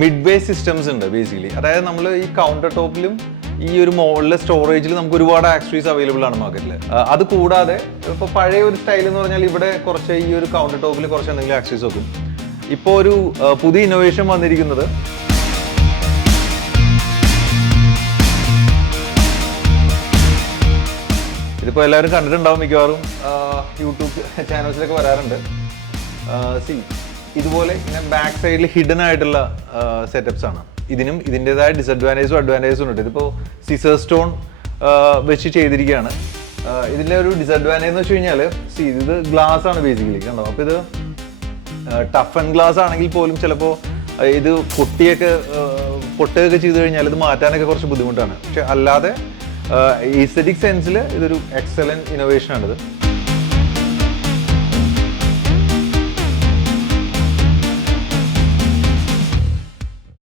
Mid വേ systems ഉണ്ട് basically. അതായത് നമ്മൾ ഈ കൗണ്ടർ ടോപ്പിലും ഈ ഒരു മോളിലെ സ്റ്റോറേജിൽ നമുക്ക് ഒരുപാട് ആക്സസറീസ് അവൈലബിൾ ആണ് മാർക്കറ്റിൽ. അത് കൂടാതെ ഇപ്പോൾ പഴയ ഒരു സ്റ്റൈൽ എന്ന് പറഞ്ഞാൽ ഇവിടെ കുറച്ച് ഈ ഒരു കൗണ്ടർ ടോപ്പിൽ കുറച്ച് എന്തെങ്കിലും ആക്സസറീസ് വെക്കും. ഇപ്പോൾ ഒരു പുതിയ ഇന്നോവേഷൻ വന്നിരിക്കുന്നത് ഇതിപ്പോൾ എല്ലാവരും കണ്ടിട്ടുണ്ടാവും, മിക്കവാറും യൂട്യൂബ് ചാനൽസിലൊക്കെ വരാറുണ്ട്. ഇതുപോലെ ഇങ്ങനെ ബാക്ക് സൈഡിൽ ഹിഡൻ ആയിട്ടുള്ള സെറ്റപ്സ് ആണ്. ഇതിനും ഇതിൻ്റെതായ ഡിസഡ്വാൻറ്റേജും അഡ്വാൻറ്റേജും ഉണ്ട്. ഇതിപ്പോൾ സിസർ സ്റ്റോൺ വെച്ച് ചെയ്തിരിക്കുകയാണ്. ഇതിൻ്റെ ഒരു ഡിസഡ്വാൻറ്റേജ് എന്ന് വെച്ച് കഴിഞ്ഞാൽ ഇത് ഗ്ലാസ് ആണ് ബേസിക്കലി, കണ്ടോ. അപ്പോൾ ഇത് ടഫ് ആൻഡ് ഗ്ലാസ് ആണെങ്കിൽ പോലും ചിലപ്പോൾ ഇത് പൊട്ടുകയൊക്കെ ചെയ്ത് കഴിഞ്ഞാൽ ഇത് മാറ്റാനൊക്കെ കുറച്ച് ബുദ്ധിമുട്ടാണ്. പക്ഷെ അല്ലാതെ ഈസ്തെറ്റിക് സെൻസിൽ ഇതൊരു എക്സലൻറ്റ് ഇന്നോവേഷൻ ആണിത്.